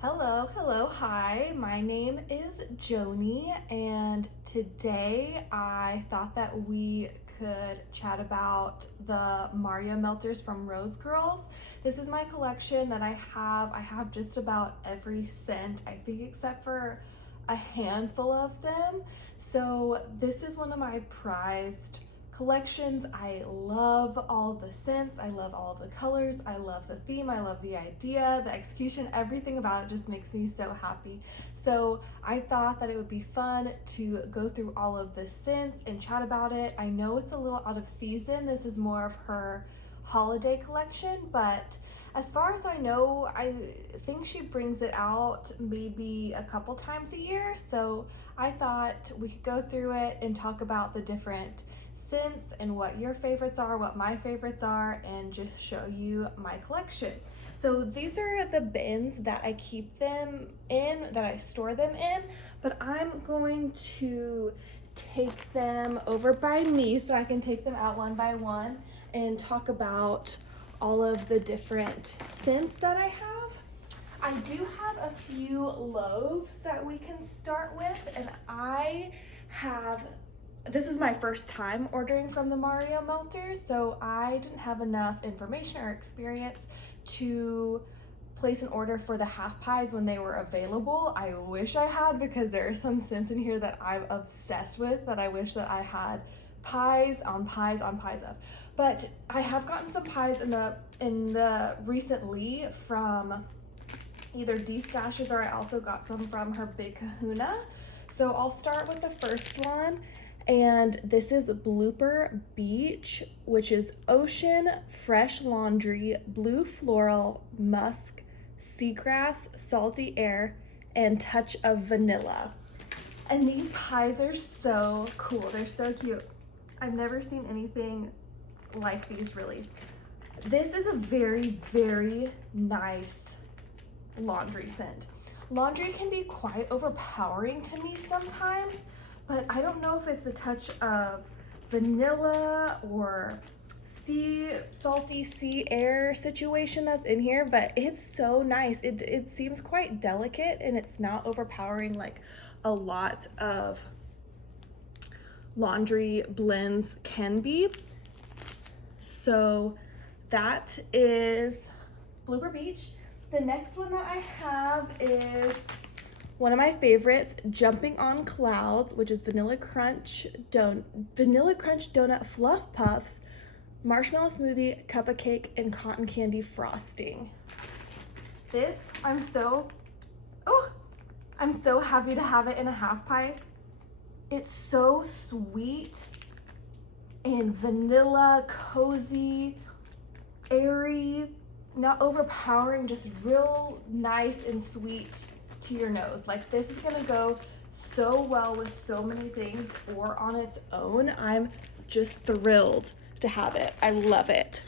Hi. My name is Joni, and today I thought that we could chat about the Mario melters from Rose Girls. This is my collection that I have. I have just about every scent, I think, except for a handful of them. So this is one of my prized collections. I love all of the scents, I love all of the colors, I love the theme, I love the idea, the execution, everything about it just makes me so happy. So I thought that it would be fun to go through all of the scents and chat about it. I know it's a little out of season. This is more of her holiday collection, but as far as I know, I think she brings it out maybe a couple times a year. So I thought we could go through it and talk about the different scents and what your favorites are, what my favorites are, and just show you my collection. So these are the bins that I keep them in, that I store them in, but I'm going to take them over by me so I can take them out one by one and talk about all of the different scents that I have. I do have a few loaves that we can start with, and this is my first time ordering from the Mario Melters, so I didn't have enough information or experience to place an order for the half pies when they were available. I wish I had, because there are some scents in here that I'm obsessed with that I wish that I had pies on pies on pies of. But I have gotten some pies in the recently from either D Stashes, or I also got some from her Big Kahuna. So I'll start with the first one, and this is Blooper Beach, which is ocean, fresh laundry, blue floral, musk, seagrass, salty air, and touch of vanilla. And these pies are so cool. They're so cute. I've never seen anything like these, really. This is a very, very nice laundry scent. Laundry can be quite overpowering to me sometimes, but I don't know if it's the touch of vanilla or salty sea air situation that's in here, but it's so nice. It seems quite delicate, and it's not overpowering like a lot of laundry blends can be. So that is Blooper Beach. The next one that I have is one of my favorites, Jumping on Clouds, which is Vanilla Crunch Donut Fluff Puffs, Marshmallow Smoothie, Cup of Cake, and Cotton Candy Frosting. This, I'm so happy to have it in a half pie. It's so sweet and vanilla, cozy, airy, not overpowering, just real nice and sweet to your nose. Like, this is gonna go so well with so many things or on its own. I'm just thrilled to have it. I love it.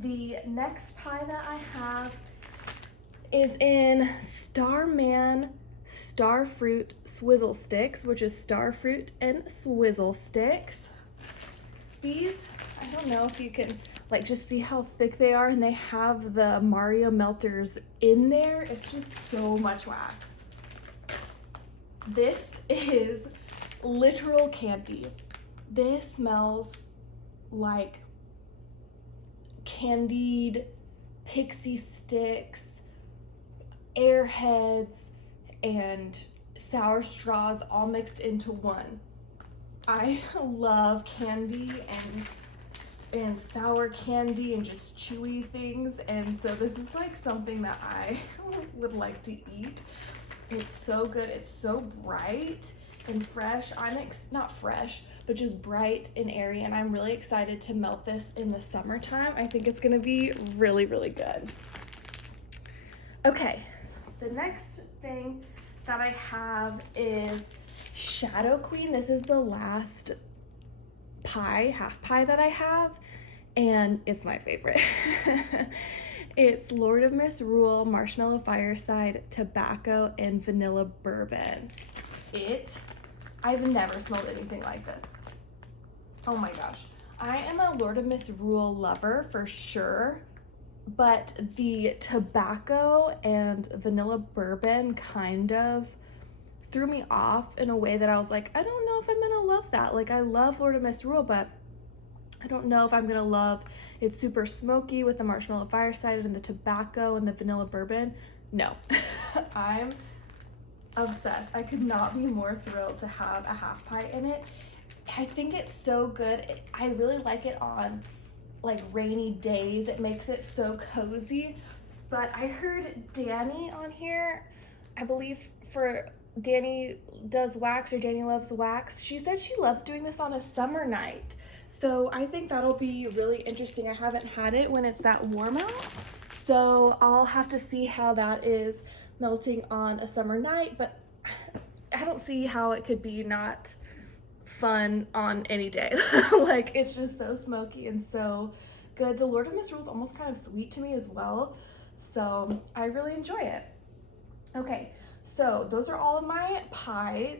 The next pie that I have is in Starman Starfruit Swizzle Sticks, which is Starfruit and Swizzle Sticks. These, I don't know if you can like just see how thick they are, and they have the Mario melters in there. It's just so much wax. This is literal candy. This smells like candied pixie sticks, airheads, and sour straws all mixed into one. I love candy and sour candy and just chewy things, and so this is like something that I would like to eat. It's so good. It's so bright and fresh. Not fresh, but just bright and airy, and I'm really excited to melt this in the summertime. I think it's gonna be really, really good. Okay, the next thing that I have is Shadow Queen. This is the last half pie that I have, and it's my favorite. It's Lord of Misrule, Marshmallow Fireside, Tobacco, and Vanilla Bourbon. I've never smelled anything like this. Oh my gosh. I am a Lord of Misrule lover for sure. but the tobacco and vanilla bourbon kind of threw me off in a way that I was like, I don't know if I'm gonna love that. Like, I love Lord of Misrule, but I don't know if I'm gonna love it's super smoky with the marshmallow fireside and the tobacco and the vanilla bourbon. No, I'm obsessed. I could not be more thrilled to have a half pie in it. I think it's so good. I really like it on like rainy days. It makes it so cozy. But I heard Danny on here, I believe for Danny Does Wax or Danny Loves Wax, she said she loves doing this on a summer night. So I think that'll be really interesting. I haven't had it when it's that warm out. So I'll have to see how that is melting on a summer night, but I don't see how it could be not fun on any day. Like, it's just so smoky and so good. The Lord of Misrule is almost kind of sweet to me as well, so I really enjoy it. Okay, so those are all of my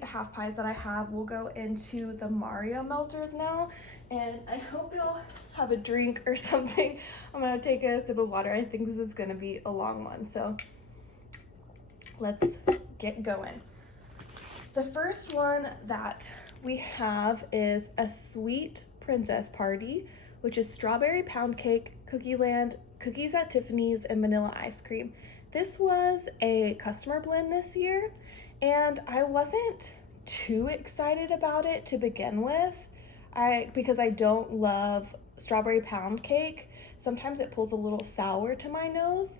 half pies that I have. We'll go into the Mario melters now, and I hope you'll have a drink or something. I'm gonna take a sip of water. I think this is gonna be a long one, so let's get going. The first one that we have is a Sweet Princess Party, which is strawberry pound cake, Cookie Land, cookies at Tiffany's, and vanilla ice cream. This was a customer blend this year, and I wasn't too excited about it to begin with, because I don't love strawberry pound cake. Sometimes it pulls a little sour to my nose.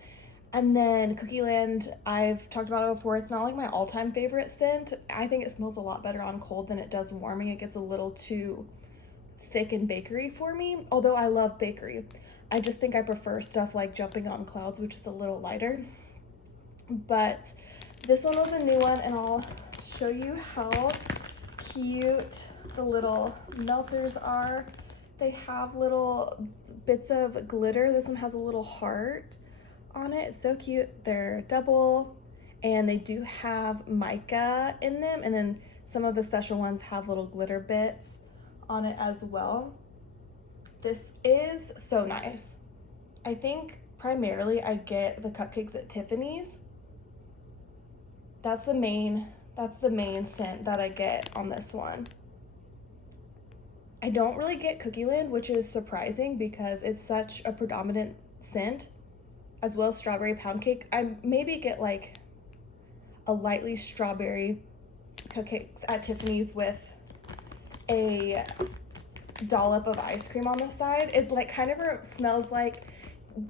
And then Cookie Land, I've talked about it before. It's not like my all-time favorite scent. I think it smells a lot better on cold than it does warming. It gets a little too thick and bakery for me, although I love bakery. I just think I prefer stuff like Jumping on Clouds, which is a little lighter. But this one was a new one, and I'll show you how cute the little melters are. They have little bits of glitter. This one has a little heart on it. It's so cute. They're double, and they do have mica in them, and then some of the special ones have little glitter bits on it as well. This is so nice. I think primarily I get the cupcakes at Tiffany's. That's the main scent that I get on this one. I don't really get Cookie Land, which is surprising because it's such a predominant scent, as well as strawberry pound cake. I maybe get like a lightly strawberry cupcakes at Tiffany's with a dollop of ice cream on the side. It like kind of smells like,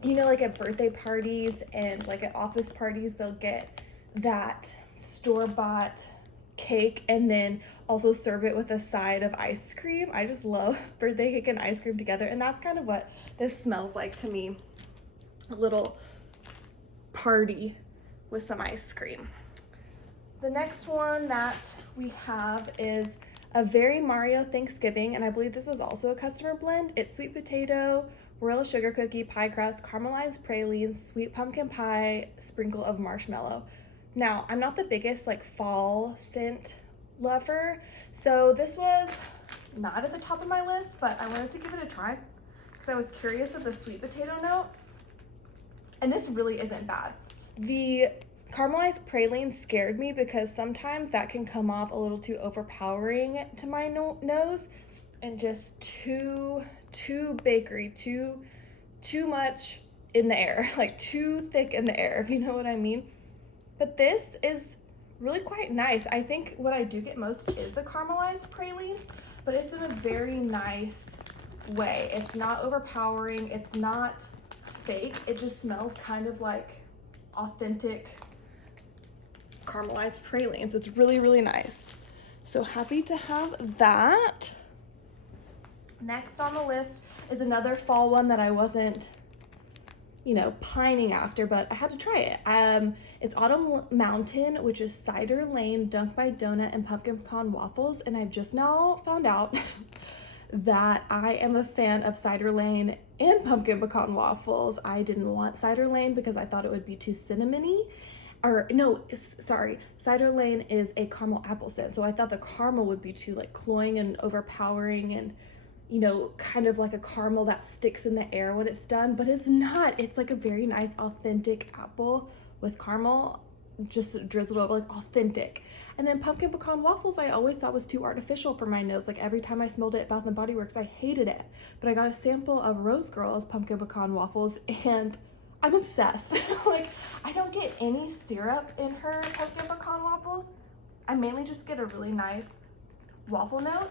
you know, like at birthday parties and like at office parties, they'll get that store-bought cake and then also serve it with a side of ice cream. I just love birthday cake and ice cream together, and that's kind of what this smells like to me. A little party with some ice cream. The next one that we have is a Very Mario Thanksgiving, and I believe this was also a customer blend. It's sweet potato, royal sugar cookie, pie crust, caramelized pralines, sweet pumpkin pie, sprinkle of marshmallow. Now, I'm not the biggest like fall scent lover, so this was not at the top of my list, but I wanted to give it a try because I was curious of the sweet potato note. And this really isn't bad. The caramelized praline scared me because sometimes that can come off a little too overpowering to my nose and just too bakery, too much in the air, like too thick in the air, if you know what I mean. But this is really quite nice. I think what I do get most is the caramelized pralines, but it's in a very nice way. It's not overpowering, it's not fake, it just smells kind of like authentic caramelized pralines. It's really, really nice. So happy to have that. Next on the list is another fall one that I wasn't, you know, pining after, but I had to try it. It's Autumn Mountain, which is cider lane, dunked by donut and pumpkin pecan waffles, and I've just now found out that I am a fan of cider lane and pumpkin pecan waffles. I didn't want cider lane because I thought it would be too cinnamony. Or no, sorry, cider lane is a caramel apple scent, so I thought the caramel would be too like cloying and overpowering, and you know, kind of like a caramel that sticks in the air when it's done, but it's not. It's like a very nice, authentic apple with caramel just drizzled over, like authentic. And then pumpkin pecan waffles, I always thought was too artificial for my nose. Like every time I smelled it at Bath and Body Works, I hated it. But I got a sample of Rose Girls pumpkin pecan waffles and I'm obsessed. Like I don't get any syrup in her pumpkin pecan waffles. I mainly just get a really nice waffle note.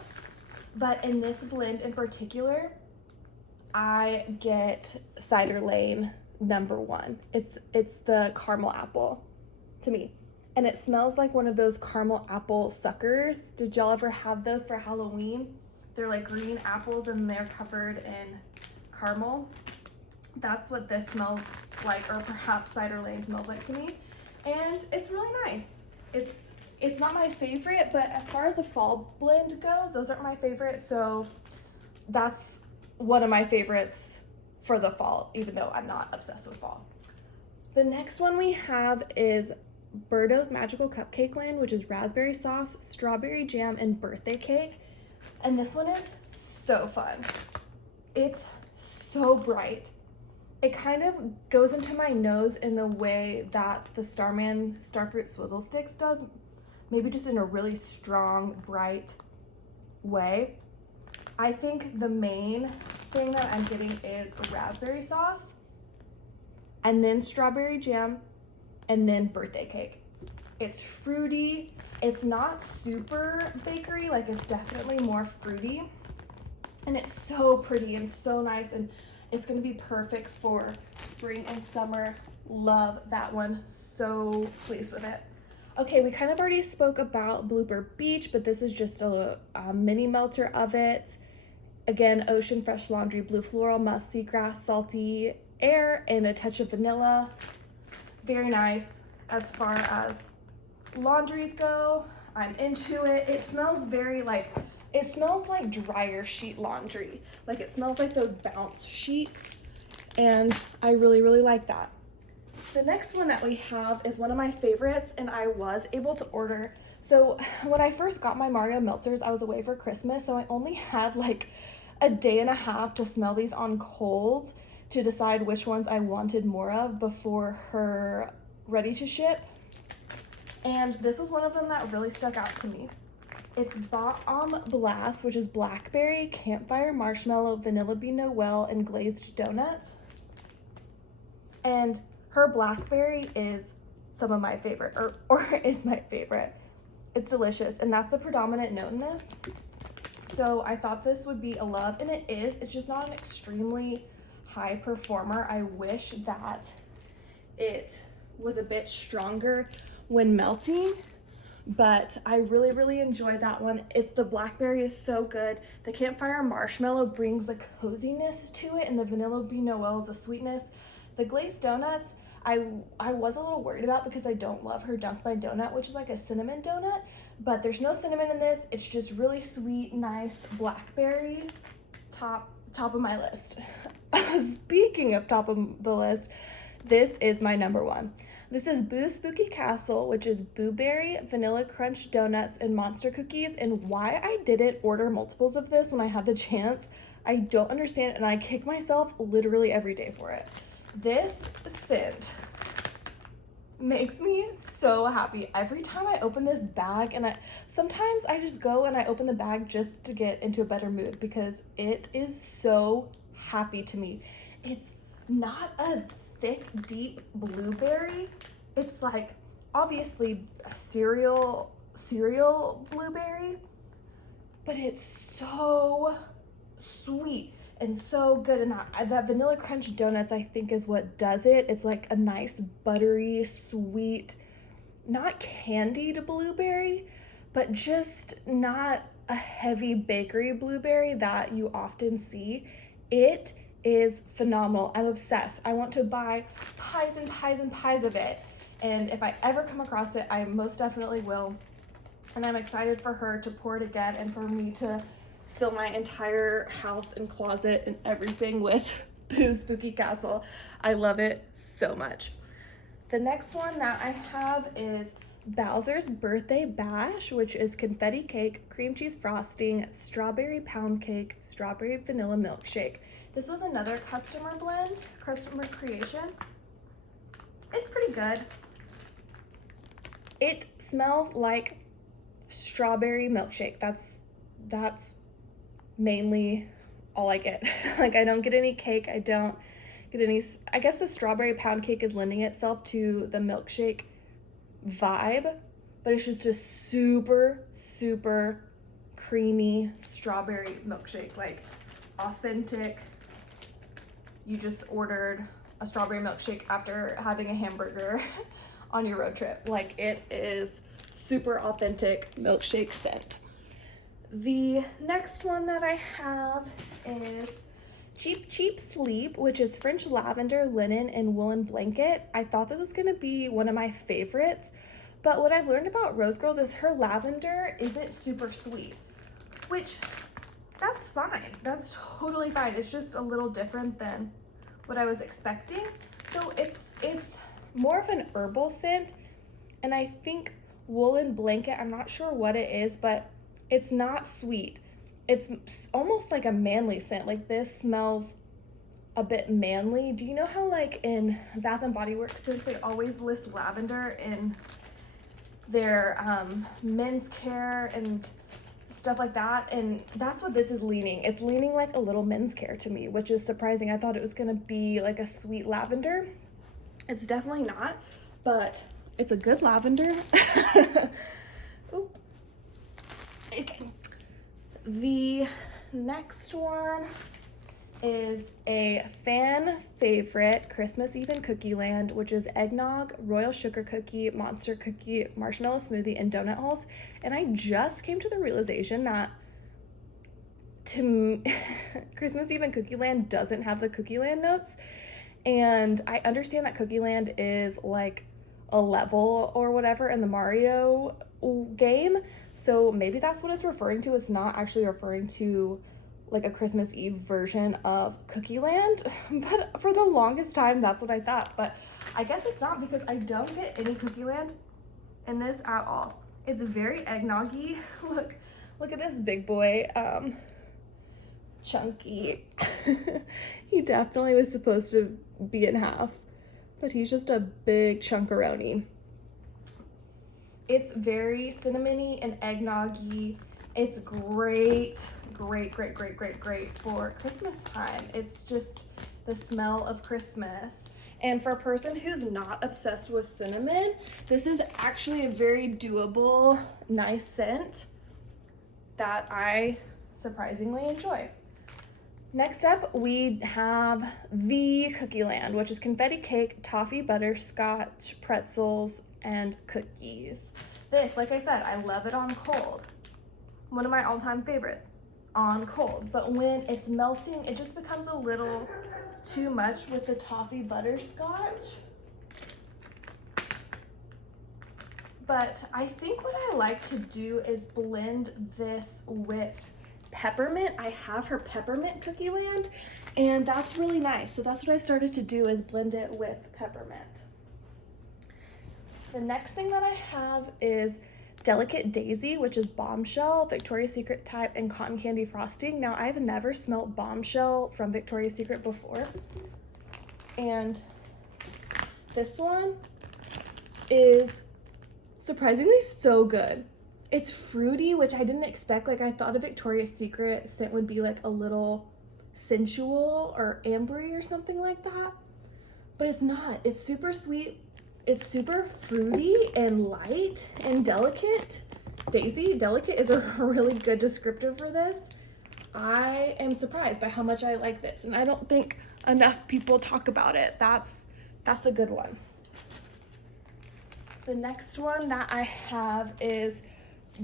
But in this blend in particular, I get Cider Lane #1. It's the caramel apple to me. And it smells like one of those caramel apple suckers. Did y'all ever have those for Halloween? They're like green apples and they're covered in caramel. That's what this smells like, or perhaps Cider Lane smells like to me. And it's really nice. It's not my favorite, but as far as the fall blend goes, those aren't my favorite. So that's one of my favorites for the fall, even though I'm not obsessed with fall. The next one we have is Birdo's Magical Cupcake Land, which is raspberry sauce, strawberry jam, and birthday cake. And this one is so fun. It's so bright. It kind of goes into my nose in the way that the Starman Starfruit Swizzle Sticks does, maybe just in a really strong, bright way. I think the main thing that I'm getting is raspberry sauce, and then strawberry jam, and then birthday cake. It's fruity. It's not super bakery, like it's definitely more fruity. And it's so pretty and so nice, and it's gonna be perfect for spring and summer. Love that one, so pleased with it. Okay, we kind of already spoke about Blooper Beach, but this is just a mini melter of it. Again, Ocean Fresh Laundry Blue Floral, Musk Seagrass, Salty Air, and a touch of vanilla. Very nice as far as laundries go. I'm into it. It smells very like, it smells like dryer sheet laundry. Like it smells like those bounce sheets, and I really, really like that. The next one that we have is one of my favorites, and I was able to order. So when I first got my Mario Melters, I was away for Christmas, so I only had like a day and a half to smell these on cold to decide which ones I wanted more of before her ready to ship. And this was one of them that really stuck out to me. It's Bomb Blast, which is blackberry, campfire, marshmallow, vanilla bean Noel, and glazed donuts. And her blackberry is some of my favorite, or is my favorite. It's delicious, and that's the predominant note in this. So I thought this would be a love, and it is. It's just not an extremely high performer. I wish that it was a bit stronger when melting, but I really, really enjoyed that one. The blackberry is so good. The campfire marshmallow brings the coziness to it, and the vanilla bean Noel is the sweetness. The glazed donuts, I was a little worried about because I don't love her Dunk by Donut, which is like a cinnamon donut, but there's no cinnamon in this. It's just really sweet, nice blackberry. Top of my list. Speaking of top of the list, this is my #1. This is Boo's Spooky Castle, which is blueberry, vanilla crunch donuts, and monster cookies. And why I didn't order multiples of this when I had the chance, I don't understand, and I kick myself literally every day for it. This scent makes me so happy every time I open this bag, and sometimes I just go and I open the bag just to get into a better mood because it is so happy to me. It's not a thick, deep blueberry. It's like obviously a cereal blueberry, but it's so sweet and so good. And that vanilla crunch donuts, I think, is what does it. It's like a nice buttery, sweet, not candied blueberry, but just not a heavy bakery blueberry that you often see. It is phenomenal. I'm obsessed. I want to buy pies and pies and pies of it. And if I ever come across it, I most definitely will. And I'm excited for her to pour it again and for me to fill my entire house and closet and everything with Boo's Spooky Castle. I love it so much. The next one that I have is Bowser's Birthday Bash, which is confetti cake, cream cheese frosting, strawberry pound cake, strawberry vanilla milkshake. This was another customer blend, customer creation. It's pretty good. It smells like strawberry milkshake. That's mainly all I get. Like, I don't get any cake. I don't get any, I guess the strawberry pound cake is lending itself to the milkshake vibe, but it's just a super creamy strawberry milkshake, like authentic. You just ordered a strawberry milkshake after having a hamburger on your road trip. Like, it is super authentic milkshake scent. The next one that I have is Cheap Sleep, which is French lavender, linen, and woolen blanket. I thought this was gonna be one of my favorites, but what I've learned about Rose Girls is her lavender isn't super sweet, which that's fine. That's totally fine. It's just a little different than what I was expecting. So it's more of an herbal scent, and I think woolen blanket, I'm not sure what it is, but it's not sweet. It's almost like a manly scent. Like, this smells a bit manly. Do you know how, like, in Bath and Body Works, since they always list lavender in their men's care and stuff like that, and that's what this is leaning. It's leaning like a little men's care to me, which is surprising. I thought it was gonna be like a sweet lavender. It's definitely not, but it's a good lavender. Ooh. Okay. The next one is a fan favorite, Christmas Eve in Cookie Land, which is eggnog, royal sugar cookie, monster cookie, marshmallow smoothie, and donut holes. And I just came to the realization that Christmas Eve in Cookie Land doesn't have the Cookie Land notes. And I understand that Cookie Land is like a level or whatever in the Mario game, so maybe that's what it's referring to. It's not actually referring to like a Christmas Eve version of Cookie Land, but for the longest time that's what I thought. But I guess it's not, because I don't get any Cookie Land in this at all. It's very eggnoggy. Look at this big boy, chunky. He definitely was supposed to be in half, but he's just a big chunkaroni. It's very cinnamony and eggnoggy. It's great for Christmas time. It's just the smell of Christmas. And for a person who's not obsessed with cinnamon, this is actually a very doable, nice scent that I surprisingly enjoy. Next up, we have the Cookie Land, which is confetti cake, toffee, butterscotch, pretzels, and cookies. This, like I said, I love it on cold. One of my all-time favorites on cold. But when it's melting, it just becomes a little too much with the toffee butterscotch. But I think what I like to do is blend this with peppermint. I have her peppermint Cookie Land, and that's really nice. So that's what I started to do, is blend it with peppermint. The next thing that I have is Delicate Daisy, which is Bombshell, Victoria's Secret type, and cotton candy frosting. Now, I've never smelled Bombshell from Victoria's Secret before, and this one is surprisingly so good. It's fruity, which I didn't expect. Like, I thought a Victoria's Secret scent would be like a little sensual or ambery or something like that, but it's not. It's super sweet. It's super fruity and light and delicate. Daisy, delicate is a really good descriptor for this. I am surprised by how much I like this, and I don't think enough people talk about it. That's a good one. The next one that I have is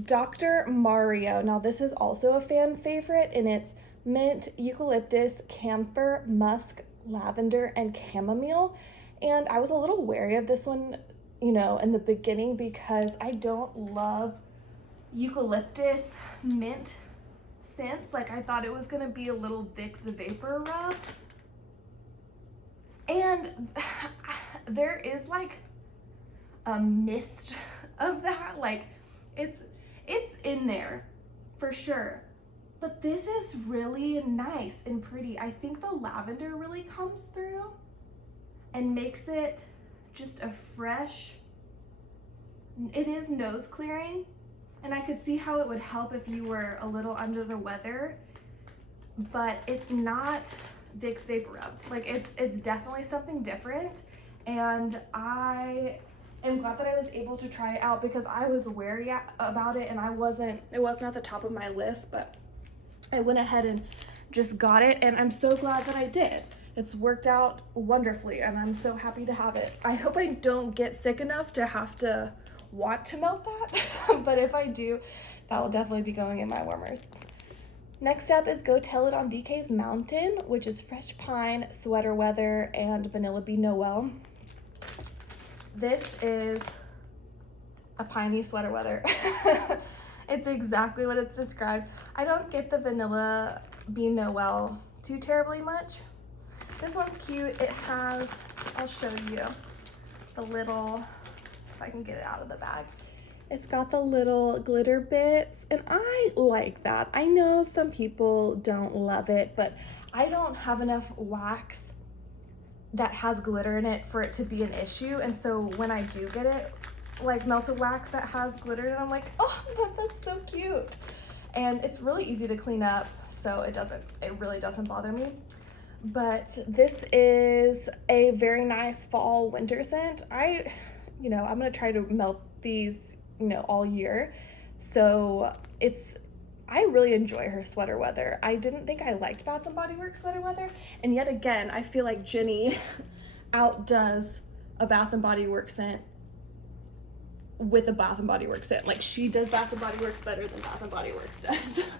Dr. Mario. Now, this is also a fan favorite, and it's mint, eucalyptus, camphor, musk, lavender, and chamomile. And I was a little wary of this one, you know, in the beginning, because I don't love eucalyptus mint scents. Like, I thought it was gonna be a little Vicks Vapor Rub. And there is like a mist of that. Like it's in there for sure. But this is really nice and pretty. I think the lavender really comes through and makes it just a fresh, it is nose clearing. And I could see how it would help if you were a little under the weather, but it's not Vicks Vapor Rub. Like it's definitely something different. And I am glad that I was able to try it out because I was wary about it and it wasn't at the top of my list, but I went ahead and just got it and I'm so glad that I did. It's worked out wonderfully and I'm so happy to have it. I hope I don't get sick enough to have to want to melt that, but if I do, that will definitely be going in my warmers. Next up is Go Tell It on DK's Mountain, which is fresh pine, sweater weather, and vanilla bean Noel. This is a piney sweater weather. It's exactly what it's described. I don't get the vanilla bean Noel too terribly much. This one's cute. It has, I'll show you the little, if I can get it out of the bag. It's got the little glitter bits and I like that. I know some people don't love it, but I don't have enough wax that has glitter in it for it to be an issue. And so when I do get it, like melted wax that has glitter in it, I'm like, oh, that's so cute. And it's really easy to clean up, so it really doesn't bother me. But this is a very nice fall winter scent. I'm gonna try to melt these, all year. So I really enjoy her sweater weather. I didn't think I liked Bath & Body Works sweater weather. And yet again, I feel like Jenny outdoes a Bath & Body Works scent with a Bath & Body Works scent. Like she does Bath & Body Works better than Bath & Body Works does.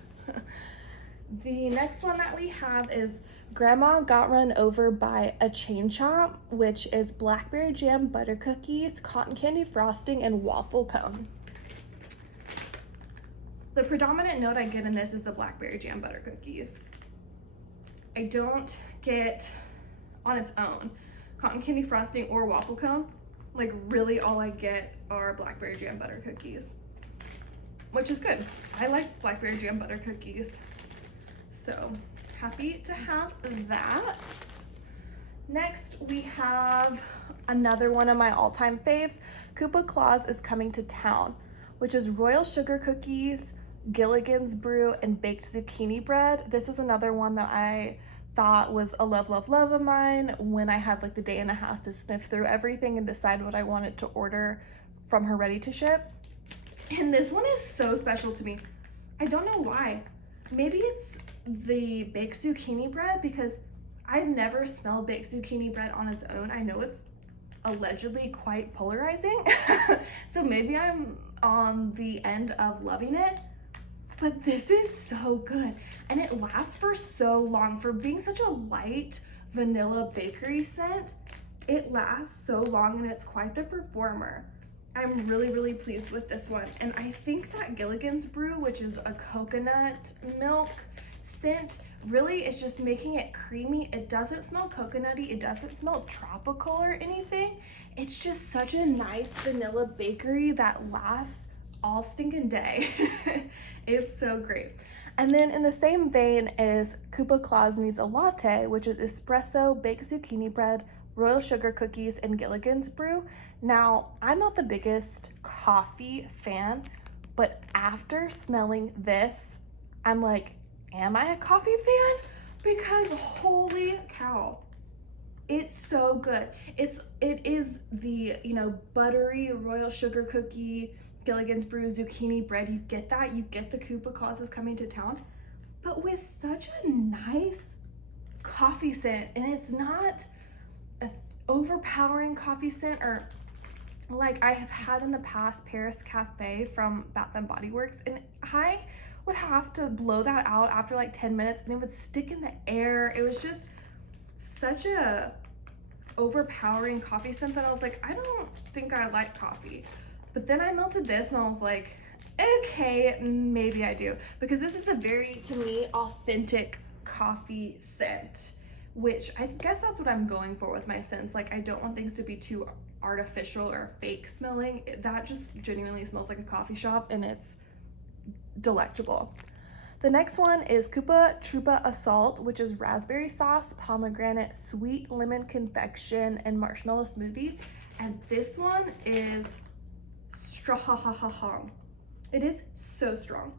The next one that we have is Grandma Got Run Over by a Chain Chomp, which is blackberry jam butter cookies, cotton candy frosting, and waffle cone. The predominant note I get in this is the blackberry jam butter cookies. I don't get, on its own, cotton candy frosting or waffle cone. Like really all I get are blackberry jam butter cookies, which is good. I like blackberry jam butter cookies. So happy to have that. Next, we have another one of my all-time faves. Koopa Claus is Coming to Town, which is royal sugar cookies, Gilligan's brew, and baked zucchini bread. This is another one that I thought was a love, love, love of mine when I had like the day and a half to sniff through everything and decide what I wanted to order from her ready to ship. And this one is so special to me. I don't know why. Maybe it's the baked zucchini bread because I've never smelled baked zucchini bread on its own. I know it's allegedly quite polarizing. So maybe I'm on the end of loving it, but this is so good. And it lasts for so long. For being such a light vanilla bakery scent, it lasts so long and it's quite the performer. I'm really, really pleased with this one. And I think that Gilligan's brew, which is a coconut milk scent, really is just making it creamy. It doesn't smell coconutty. It doesn't smell tropical or anything. It's just such a nice vanilla bakery that lasts all stinking day. It's so great. And then in the same vein is Koopa Claus Needs a Latte, which is espresso, baked zucchini bread, royal sugar cookies, and Gilligan's brew. Now, I'm not the biggest coffee fan, but after smelling this, I'm like, am I a coffee fan? Because holy cow, it's so good. It is the, buttery royal sugar cookie, Gilligan's brew, zucchini bread. You get that, you get the Koopa Claus is Coming to Town, but with such a nice coffee scent. And it's not an overpowering coffee scent or like I have had in the past Paris Cafe from Bath & Body Works, and I would have to blow that out after like 10 minutes and it would stick in the air. It was just such a overpowering coffee scent that I was like, I don't think I like coffee. But then I melted this and I was like, okay, maybe I do. Because this is a very, to me, authentic coffee scent, which I guess that's what I'm going for with my scents. Like I don't want things to be too artificial or fake smelling. That just genuinely smells like a coffee shop, and it's delectable. The next one is Koopa Troopa Assault, which is raspberry sauce, pomegranate, sweet lemon confection, and marshmallow smoothie. And this one is strong. It is so strong.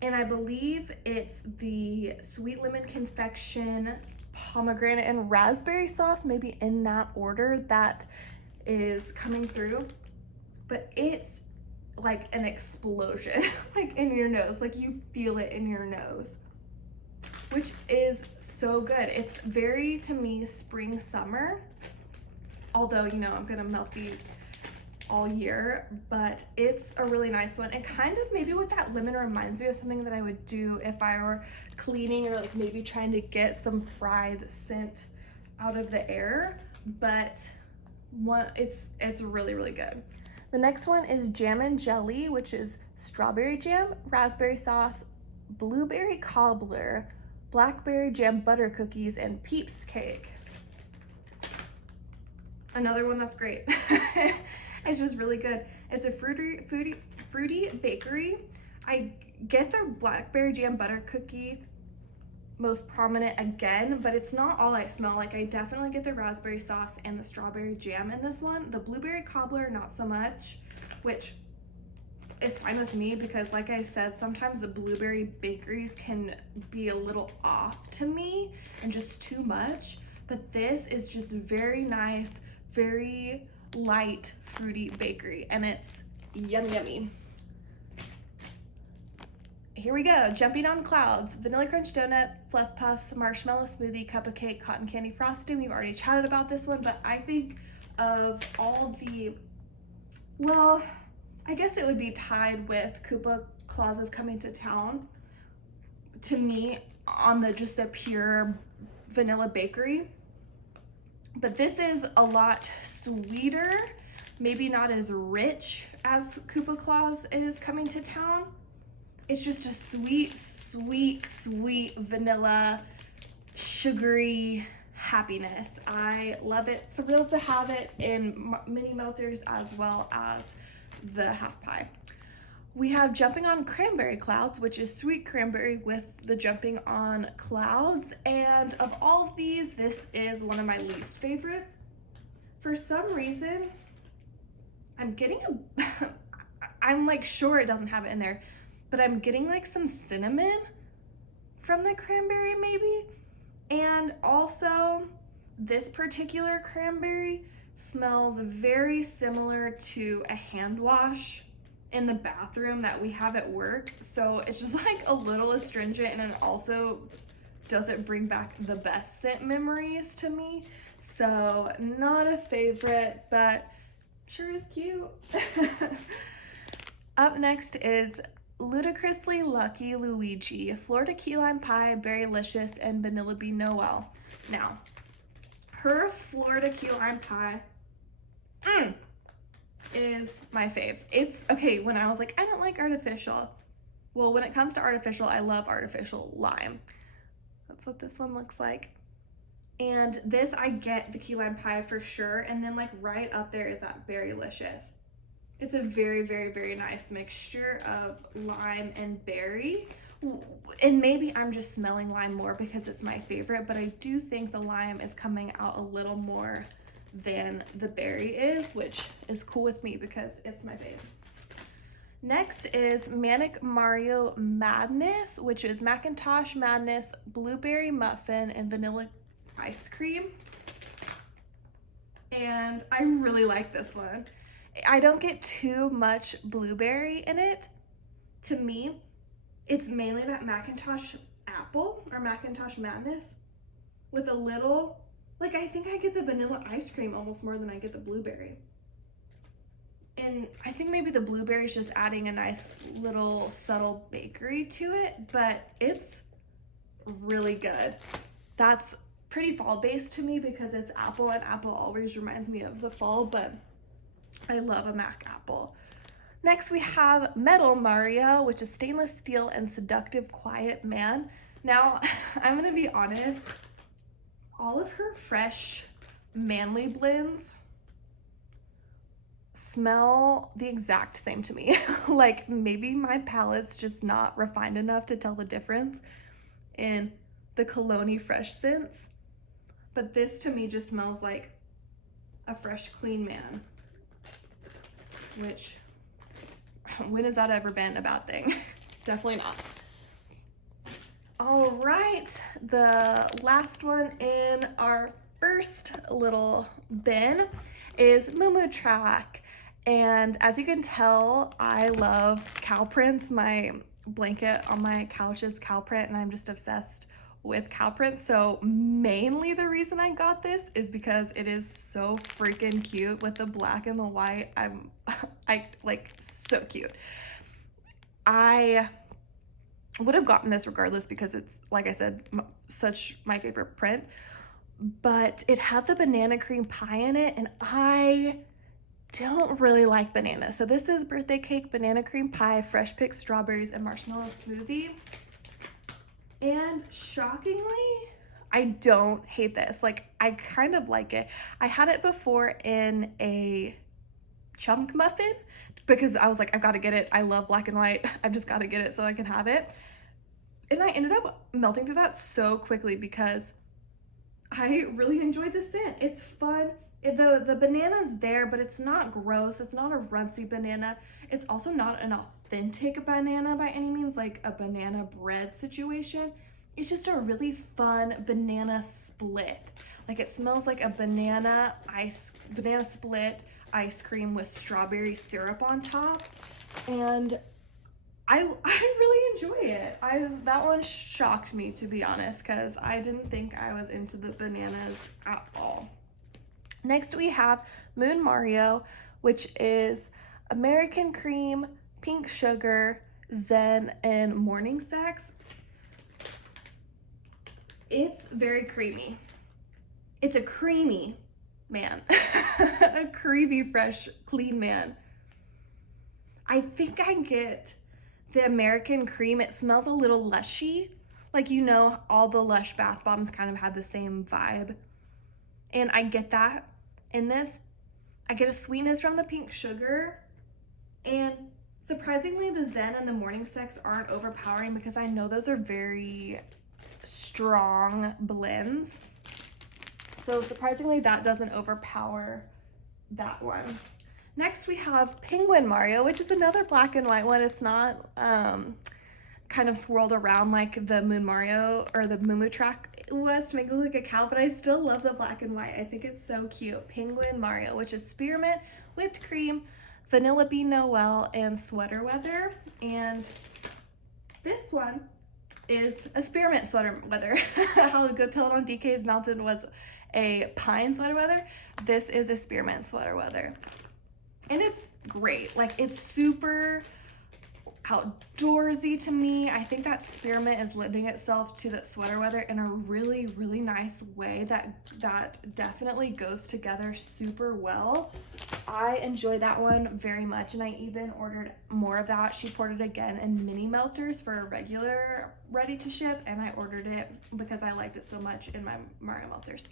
And I believe it's the sweet lemon confection, pomegranate, and raspberry sauce, maybe in that order, that is coming through. But it's like an explosion, like in your nose, like you feel it in your nose, which is so good. It's very, to me, spring summer, although, you know, I'm gonna melt these all year, but it's a really nice one. And kind of maybe with that lemon reminds me of something that I would do if I were cleaning or like maybe trying to get some fried scent out of the air. But it's really, really good. The next one is Jam and Jelly, which is strawberry jam, raspberry sauce, blueberry cobbler, blackberry jam butter cookies, and Peeps cake. Another one that's great. It's just really good. It's a fruity bakery. I get their blackberry jam butter cookie most prominent again, but it's not all I smell. Like, I definitely get the raspberry sauce and the strawberry jam in this one. The blueberry cobbler, not so much, which is fine with me because, like I said, sometimes the blueberry bakeries can be a little off to me and just too much. But this is just very nice, very light, fruity bakery, and it's yummy. Here we go, jumping on clouds. Vanilla Crunch Donut, Fluff Puffs, Marshmallow Smoothie, Cup of Cake, Cotton Candy Frosting. We've already chatted about this one, but I think of all the, well, I guess it would be tied with Koopa Claus's Coming to Town, to me, on just the pure vanilla bakery. But this is a lot sweeter, maybe not as rich as Koopa Claus is Coming to Town. It's just a sweet, sweet, sweet vanilla, sugary happiness. I love it. Thrilled to have it in mini melters as well as the half pie. We have Jumping on Cranberry Clouds, which is sweet cranberry with the jumping on clouds. And of all of these, this is one of my least favorites. For some reason, I'm getting I'm like sure it doesn't have it in there, but I'm getting like some cinnamon from the cranberry maybe. And also this particular cranberry smells very similar to a hand wash in the bathroom that we have at work. So it's just like a little astringent, and it also doesn't bring back the best scent memories to me. So not a favorite, but sure is cute. Up next is Ludicrously Lucky Luigi, Florida Key Lime Pie, Berrylicious, and Vanilla Bean Noel. Now, her Florida Key Lime Pie is my fave. It's okay. When I was like, I don't like artificial. Well, when it comes to artificial, I love artificial lime. That's what this one looks like. And this, I get the key lime pie for sure. And then like right up there is that Berrylicious. It's a very, very, very nice mixture of lime and berry. And maybe I'm just smelling lime more because it's my favorite, but I do think the lime is coming out a little more than the berry is, which is cool with me because it's my favorite. Next is Manic Mario Madness, which is Macintosh Madness, Blueberry Muffin, and Vanilla Ice Cream. And I really like this one. I don't get too much blueberry in it. To me, it's mainly that Macintosh apple or Macintosh Madness with a little, like I think I get the vanilla ice cream almost more than I get the blueberry. And I think maybe the blueberry is just adding a nice little subtle bakery to it, but it's really good. That's pretty fall based to me because it's apple, and apple always reminds me of the fall, but I love a Mac apple. Next we have Metal Mario, which is stainless steel and seductive quiet man. Now, I'm gonna be honest, all of her fresh manly blends smell the exact same to me. Like maybe my palate's just not refined enough to tell the difference in the cologne fresh scents, but this to me just smells like a fresh, clean man, which, when has that ever been a bad thing? Definitely not. All right, the last one in our first little bin is Moo Track. And as you can tell, I love cow prints. My blanket on my couch is cow print, and I'm just obsessed with cow prints. So mainly the reason I got this is because it is so freaking cute with the black and the white. I like, so cute. I would have gotten this regardless because it's, like I said, such my favorite print, but it had the banana cream pie in it, and I don't really like banana. So this is birthday cake, banana cream pie, fresh picked strawberries, and marshmallow smoothie. And shockingly, I don't hate this. Like, I kind of like it. I had it before in a chunk muffin because I was like, I've got to get it. I love black and white. I've just got to get it so I can have it. And I ended up melting through that so quickly because I really enjoyed the scent. It's fun. The banana's there, but it's not gross. It's not a runcy banana. It's also not an authentic banana by any means, like a banana bread situation. It's just a really fun banana split. Like, it smells like a banana split ice cream with strawberry syrup on top. And I really enjoy it. That one shocked me, to be honest, because I didn't think I was into the bananas at all. Next we have Moon Mario, which is American cream, pink sugar, zen, and morning sex. It's very creamy. It's a creamy man. A creamy, fresh, clean man. I think I get the American cream. It smells a little lushy. Like, you know, all the Lush bath bombs kind of have the same vibe. And I get that in this. I get a sweetness from the pink sugar. And surprisingly, the zen and the morning sex aren't overpowering because I know those are very strong blends. So surprisingly, that doesn't overpower that one. Next we have Penguin Mario, which is another black and white one. It's not kind of swirled around like the Moon Mario or the Moo Track was to make it look like a cow, but I still love the black and white. I think it's so cute. Penguin Mario, which is spearmint, whipped cream, vanilla bean Noel, and sweater weather. And this one is a spearmint sweater weather. How Good Tell It on DK's Mountain was a pine sweater weather. This is a spearmint sweater weather. And it's great. Like, it's super outdoorsy to me. I think that spearmint is lending itself to that sweater weather in a really, really nice way that definitely goes together super well. I enjoy that one very much, and I even ordered more of that. She poured it again in mini melters for a regular ready to ship, and I ordered it because I liked it so much in my Mario melters.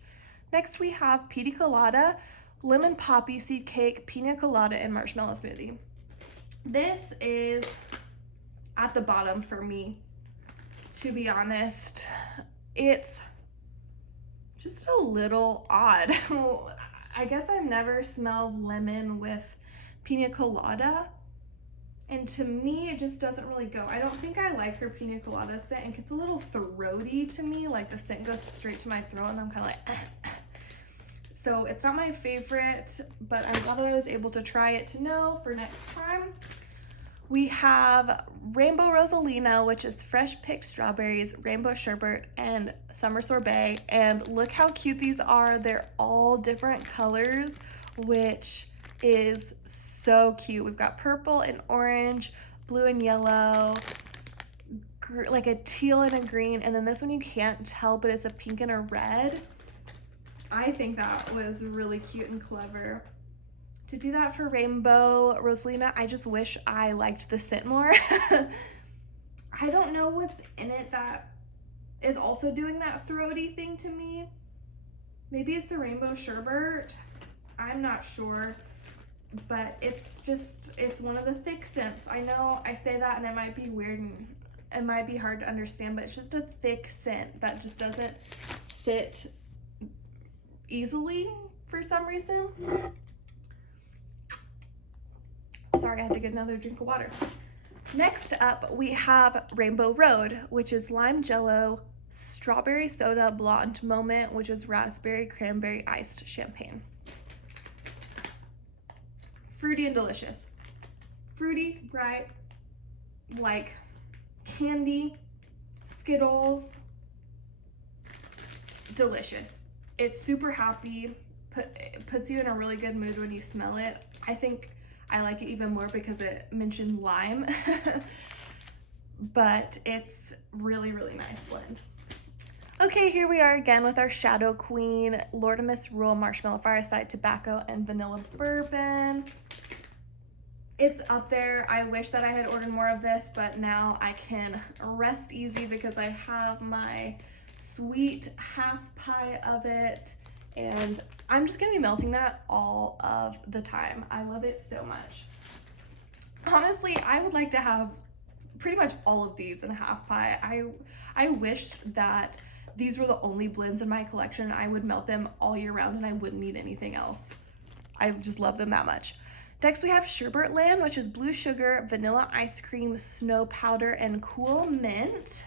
Next we have Pina Colada, lemon poppy seed cake, pina colada, and marshmallow smoothie. This is at the bottom for me, to be honest. It's just a little odd. I guess I've never smelled lemon with pina colada, and to me it just doesn't really go. I don't think I like her pina colada scent. It gets a little throaty to me, like the scent goes straight to my throat and I'm kind of like So it's not my favorite, but I'm glad that I was able to try it to know for next time. We have Rainbow Rosalina, which is fresh picked strawberries, rainbow sherbet, and summer sorbet. And look how cute these are. They're all different colors, which is so cute. We've got purple and orange, blue and yellow, like a teal and a green. And then this one you can't tell, but it's a pink and a red. I think that was really cute and clever. To do that for Rainbow Rosalina, I just wish I liked the scent more. I don't know what's in it that is also doing that throaty thing to me. Maybe it's the rainbow sherbet. I'm not sure. but it's one of the thick scents. I know I say that and it might be weird and it might be hard to understand, but it's just a thick scent that just doesn't sit easily for some reason. Sorry, I had to get another drink of water. Next up, we have Rainbow Road, which is lime jello, strawberry soda, blonde moment, which is raspberry cranberry iced champagne. Fruity and delicious. Fruity, bright, like candy, Skittles, delicious. It's super happy, puts you in a really good mood when you smell it. I think I like it even more because it mentions lime, but it's really, really nice blend. Okay, here we are again with our Shadow Queen Lord of Misrule Marshmallow Fireside Tobacco and Vanilla Bourbon. It's up there. I wish that I had ordered more of this, but now I can rest easy because I have my sweet half pie of it, and I'm just gonna be melting that all of the time. I love it so much. Honestly, I would like to have pretty much all of these in a half pie. I wish that these were the only blends in my collection. I would melt them all year round and I wouldn't need anything else. I just love them that much. Next we have Sherbetland, which is blue sugar, vanilla ice cream, snow powder, and cool mint.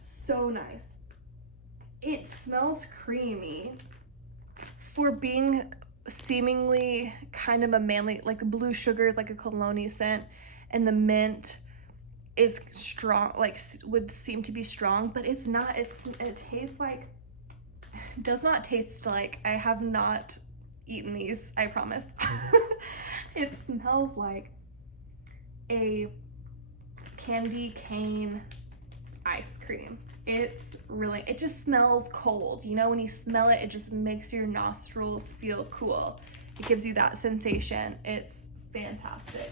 So nice. It smells creamy for being seemingly kind of a manly, like the blue sugar is like a cologne scent and the mint is strong, like would seem to be strong, but it's not. It tastes like, does not taste like, I have not eaten these, I promise. It smells like a candy cane ice cream. It's really, it just smells cold. You know, when you smell it, it just makes your nostrils feel cool. It gives you that sensation. It's fantastic.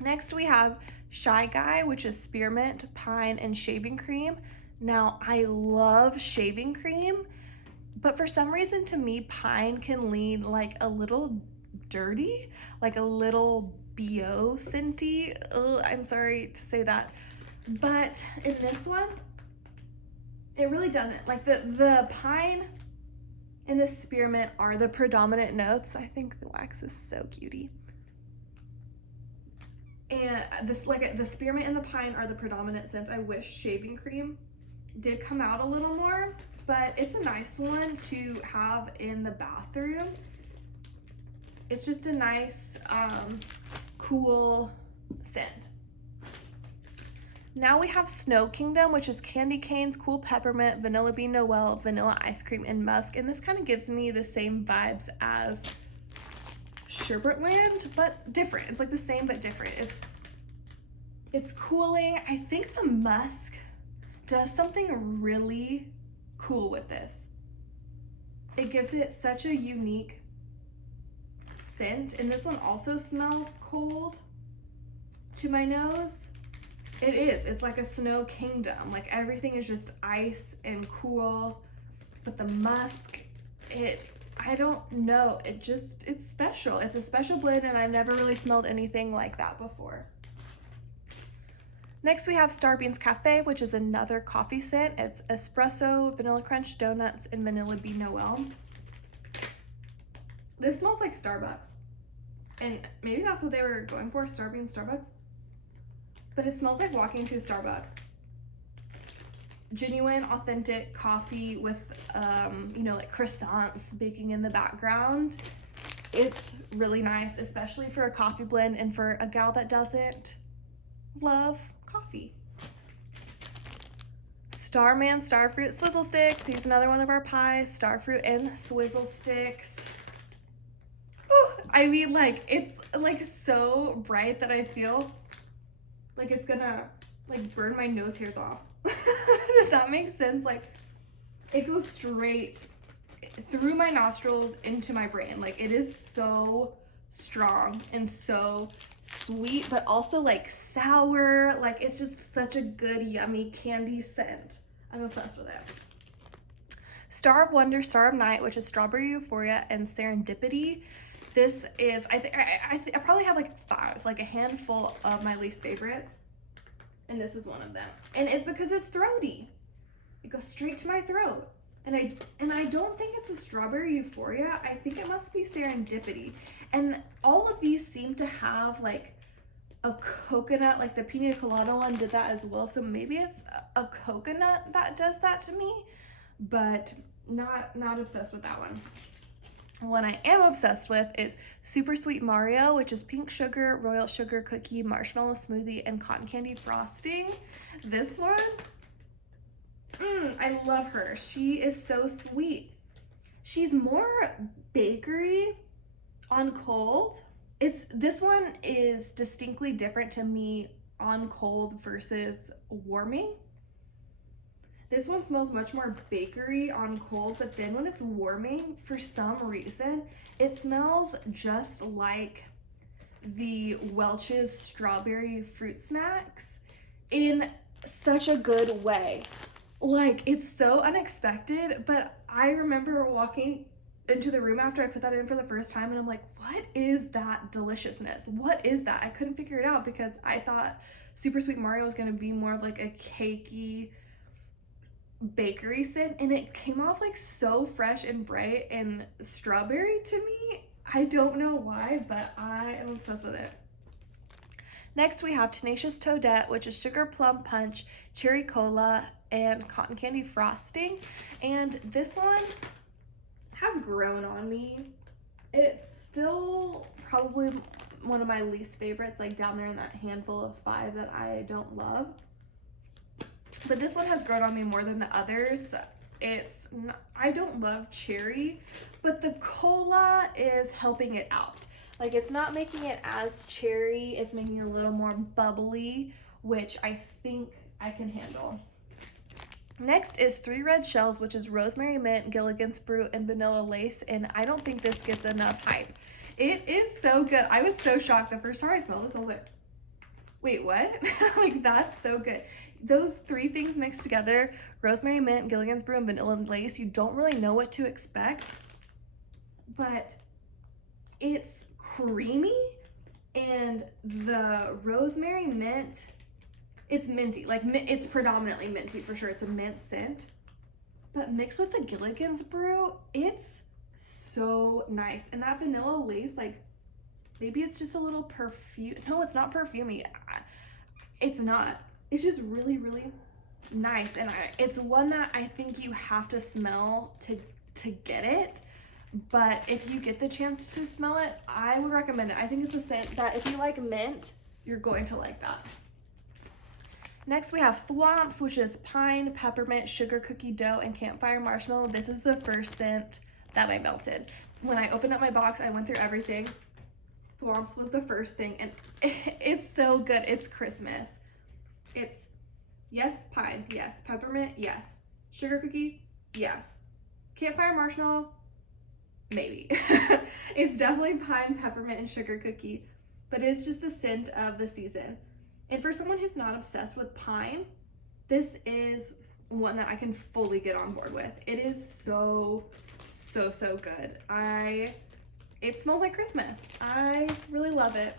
Next we have Shy Guy, which is spearmint, pine, and shaving cream. Now, I love shaving cream, but for some reason to me, pine can lean like a little dirty, like a little BO scenty. Ugh, I'm sorry to say that. But in this one, it really doesn't. Like the pine and the spearmint are the predominant notes. I think the wax is so cutie. And this, like the spearmint and the pine are the predominant scents. I wish shaving cream did come out a little more, but it's a nice one to have in the bathroom. It's just a nice, cool scent. Now we have Snow Kingdom, which is candy canes, cool peppermint, vanilla bean Noel, vanilla ice cream, and musk. And this kind of gives me the same vibes as Sherbetland, but different. It's like the same but different. It's cooling. I think the musk does something really cool with this. It gives it such a unique scent, and this one also smells cold to my nose. It is. It's like a snow kingdom. Like everything is just ice and cool, but the musk, I don't know, it's special. It's a special blend, and I've never really smelled anything like that before. Next we have Starbeans Cafe, which is another coffee scent. It's espresso, vanilla crunch, donuts, and vanilla bean Noel. This smells like Starbucks, and maybe that's what they were going for, Starbeans Starbucks, but it smells like walking to a Starbucks. Genuine, authentic coffee with, you know, like croissants baking in the background. It's really nice, especially for a coffee blend and for a gal that doesn't love coffee. Starman Starfruit Swizzle Sticks. Here's another one of our pies. Starfruit and Swizzle Sticks. Ooh, I mean, like, it's like so bright that I feel like it's gonna like burn my nose hairs off. Does that make sense? Like, it goes straight through my nostrils into my brain. Like, it is so strong and so sweet, but also like sour. Like, it's just such a good, yummy candy scent. I'm obsessed with it. Star of Wonder, Star of Night, which is Strawberry Euphoria and Serendipity. This is, I probably have like 5, like a handful of my least favorites. And this is one of them. And it's because it's throaty. It goes straight to my throat. And I don't think it's a Strawberry Euphoria. I think it must be Serendipity. And all of these seem to have like a coconut, like the pina colada one did that as well. So maybe it's a coconut that does that to me, but not obsessed with that one. One I am obsessed with is Super Sweet Mario, which is pink sugar, royal sugar cookie, marshmallow smoothie, and cotton candy frosting. This one, I love her. She is so sweet. She's more bakery on cold. This one is distinctly different to me on cold versus warming. This one smells much more bakery on cold, but then when it's warming, for some reason, it smells just like the Welch's strawberry fruit snacks in such a good way. Like, it's so unexpected, but I remember walking into the room after I put that in for the first time and I'm like, what is that deliciousness? What is that? I couldn't figure it out because I thought Super Sweet Mario was gonna be more of like a cakey bakery scent, and it came off like so fresh and bright and strawberry to me. I don't know why, but I am obsessed with it. Next we have Tenacious Toadette, which is sugar plum punch, cherry cola, and cotton candy frosting. And this one has grown on me. It's still probably one of my least favorites, like down there in that handful of 5 that I don't love. But this one has grown on me more than the others. I don't love cherry, but the cola is helping it out. Like, it's not making it as cherry, it's making it a little more bubbly, which I think I can handle. Next is 3 Red Shells, which is rosemary mint, Gilligan's Brew, and vanilla lace, and I don't think this gets enough hype. It is so good. I was so shocked the first time I smelled this. I was like, wait, what? Like, that's so good. Those 3 things mixed together, rosemary mint, Gilligan's Brew, and vanilla lace, you don't really know what to expect, but it's creamy, and the rosemary mint, it's minty. Like, it's predominantly minty for sure. It's a mint scent, but mixed with the Gilligan's Brew, it's so nice. And that vanilla lace, like, maybe it's just a little perfume. No, it's not perfumey. It's not. It's just really, really nice. And it's one that I think you have to smell to get it. But if you get the chance to smell it, I would recommend it. I think it's a scent that if you like mint, you're going to like that. Next we have Thwomps, which is pine, peppermint, sugar cookie dough, and campfire marshmallow. This is the first scent that I melted. When I opened up my box, I went through everything. Thwomps was the first thing, and it's so good. It's Christmas. It's, yes, pine, yes. Peppermint, yes. Sugar cookie, yes. Campfire marshmallow, maybe. It's definitely pine, peppermint, and sugar cookie, but it's just the scent of the season. And for someone who's not obsessed with pine, this is one that I can fully get on board with. It is so good. It smells like Christmas. I really love it.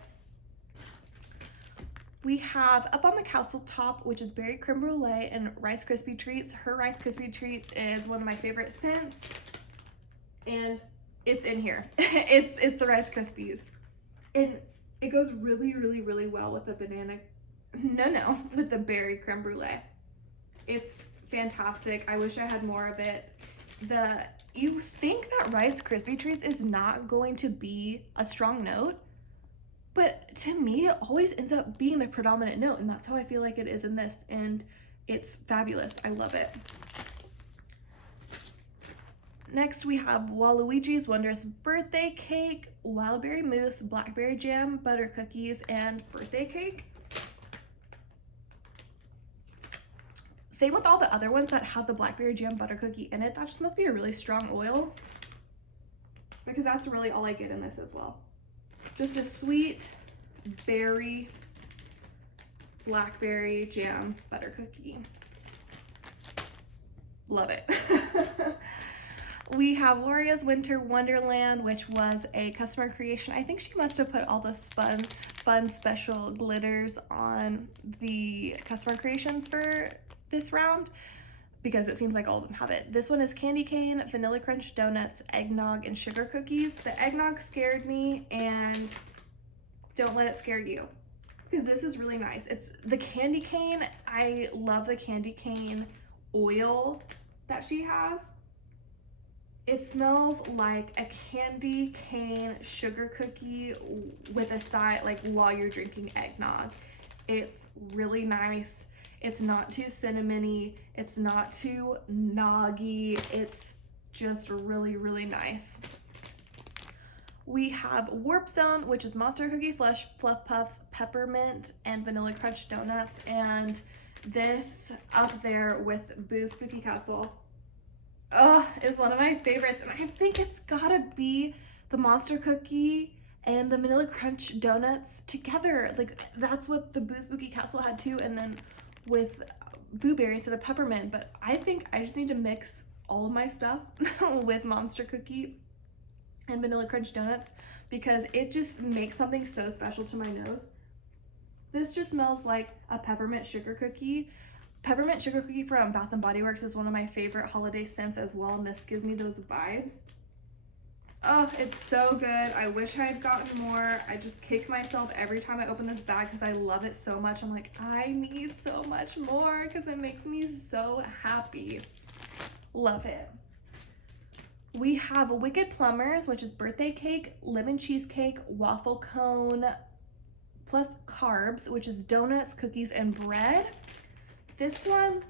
We have up on the castle top, which is berry creme brulee and Rice Krispie treats. Her Rice Krispie treats is one of my favorite scents, and it's in here. It's the Rice Krispies, and it goes really, really, really well with the with the berry creme brulee. It's fantastic. I wish I had more of it. You think that Rice Krispie treats is not going to be a strong note, but to me, it always ends up being the predominant note, and that's how I feel like it is in this, and it's fabulous. I love it. Next, we have Waluigi's Wondrous Birthday Cake, Wild Berry Mousse, Blackberry Jam, Butter Cookies, and Birthday Cake. Same with all the other ones that have the Blackberry Jam Butter Cookie in it. That just must be a really strong oil, because that's really all I get in this as well. Just a sweet berry blackberry jam butter cookie. Love it. We have Wario's Winter Wonderland, which was a customer creation. I think she must have put all this fun special glitters on the customer creations for this round, because it seems like all of them have it. This one is candy cane, vanilla crunch donuts, eggnog, and sugar cookies. The eggnog scared me, and don't let it scare you, because this is really nice. It's the candy cane. I love the candy cane oil that she has. It smells like a candy cane sugar cookie with a side, like while you're drinking eggnog. It's really nice. It's not too cinnamony. It's not too noggy. It's just really, really nice. We have Warp Zone, which is Monster Cookie Fluff Puffs, Peppermint, and Vanilla Crunch Donuts. And this up there with Boo Spooky Castle is one of my favorites. And I think it's gotta be the Monster Cookie and the Vanilla Crunch Donuts together. Like, that's what the Boo Spooky Castle had too. And then with Boo Berry instead of Peppermint. But I think I just need to mix all of my stuff with Monster Cookie and Vanilla Crunch Donuts, because it just makes something so special to my nose. This just smells like a peppermint sugar cookie. Peppermint sugar cookie from Bath & Body Works is one of my favorite holiday scents as well, and this gives me those vibes. Oh, it's so good. I wish I had gotten more. I just kick myself every time I open this bag because I love it so much. I'm like, I need so much more because it makes me so happy. Love it. We have Wicked Plumbers, which is birthday cake, lemon cheesecake, waffle cone, plus carbs, which is donuts, cookies, and bread. This one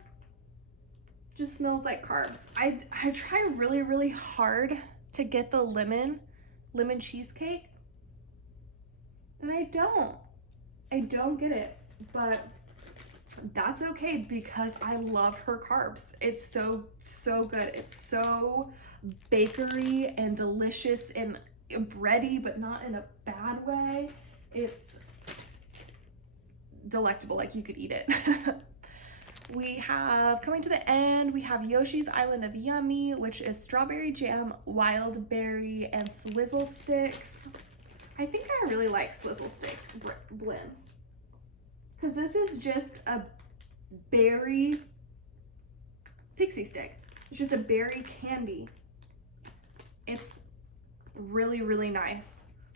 just smells like carbs. I try really, really hard to get the lemon cheesecake, and I don't get it, but that's okay because I love her carbs. It's so good. It's so bakery and delicious and bready, but not in a bad way. It's delectable, like you could eat it. We have, coming to the end, we have Yoshi's Island of Yummy, which is strawberry jam, wild berry, and swizzle sticks. I think I really like swizzle stick blends, because this is just a berry pixie stick. It's just a berry candy. It's really, really nice.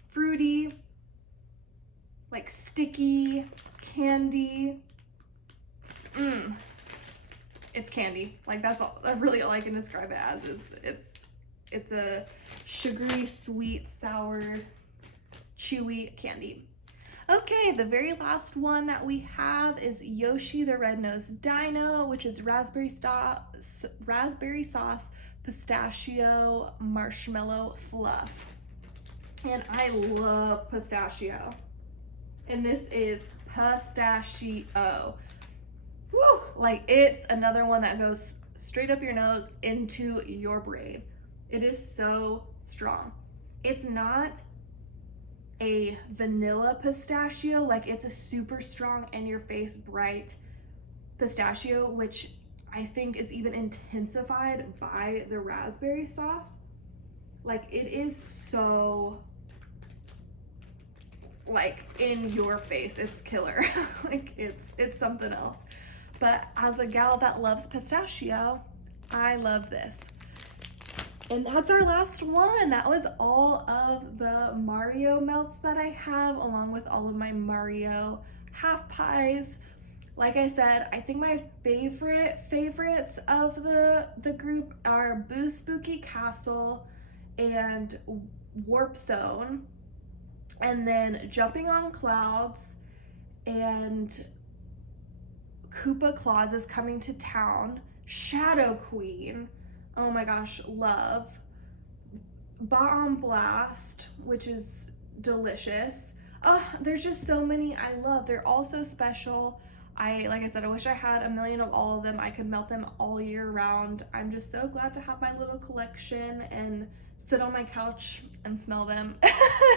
Fruity, like sticky candy. It's candy. Like, that's all, really all I can describe it as. It's a sugary, sweet, sour, chewy candy. Okay, the very last one that we have is Yoshi the Red-Nosed Dino, which is raspberry sauce, pistachio, marshmallow fluff. And I love pistachio. And this is pistachio. Woo! Like, it's another one that goes straight up your nose into your brain. It is so strong. It's not a vanilla pistachio, like it's a super strong in your face bright pistachio, which I think is even intensified by the raspberry sauce. Like, it is so, like, in your face. It's killer. Like, it's something else. But as a gal that loves pistachio, I love this. And that's our last one. That was all of the Mario melts that I have, along with all of my Mario half pies. Like I said, I think my favorites of the group are Boo Spooky Castle and Warp Zone, and then Jumping on Clouds, and Koopa Claus is Coming to Town, Shadow Queen, oh my gosh, love, Bomb Blast, which is delicious. There's just so many I love. They're all so special. Like I said, I wish I had a million of all of them. I could melt them all year round. I'm just so glad to have my little collection and sit on my couch and smell them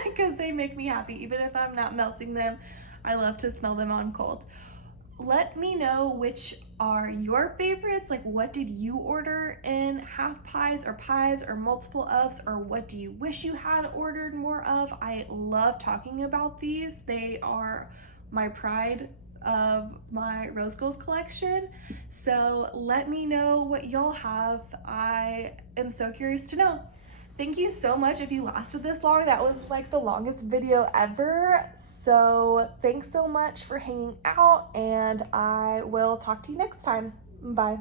because they make me happy. Even if I'm not melting them, I love to smell them on cold. let me know which are your favorites. Like, what did you order in half pies or multiple ofs, or what do you wish you had ordered more of? I love talking about these. They are my pride of my Rose Girls collection. So let me know what y'all have. I am so curious to know. Thank you so much if you lasted this long. That was like the longest video ever. So thanks so much for hanging out, and I will talk to you next time. Bye.